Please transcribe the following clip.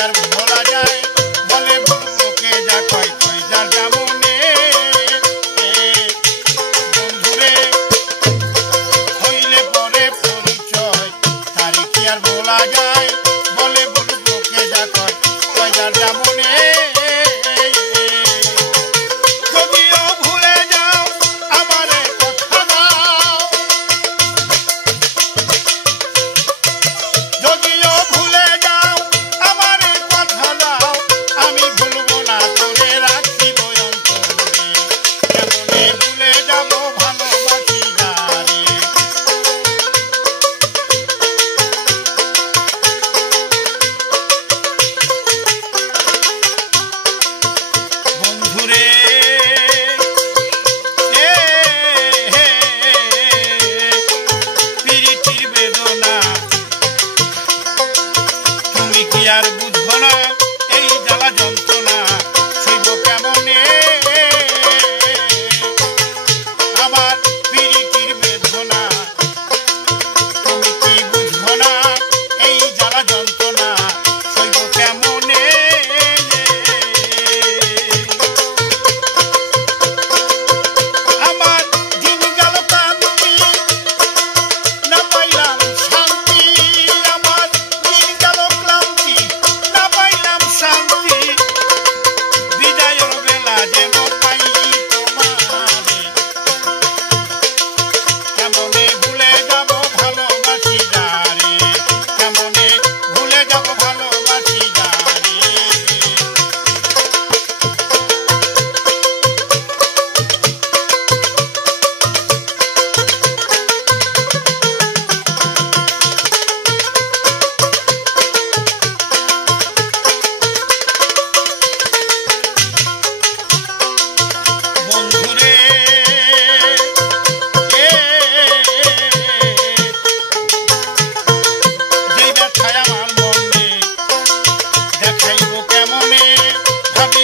আর ভোলা যায় বলে লোকে যা কয় কয় যার যেমনে বন্ধুরে হইলে পরে পরিচয় তারে কি আর ভোলা যায় বলে লোকে যা কয় কয় যার যেমনে আর বুঝবো না এই জ্বালা যন্ত্রণা সইব কেমনে আমার পিরিতির বেদনা তুমি কি বুঝবো না এই জ্বালা যন্ত্রণা সইব কেমনে আমার দিন গেল কান্তি না পাইলাম শান্তি আমার দিন গেল ক্লান্তি শান্তি বিদায়ের বেলা যেন পাই তোমারে কেমনে ভুলে যাব ভালোবাসি যারে কেমনে ভুলে যাব ভালোবাসি যারে কেমনে ভাবি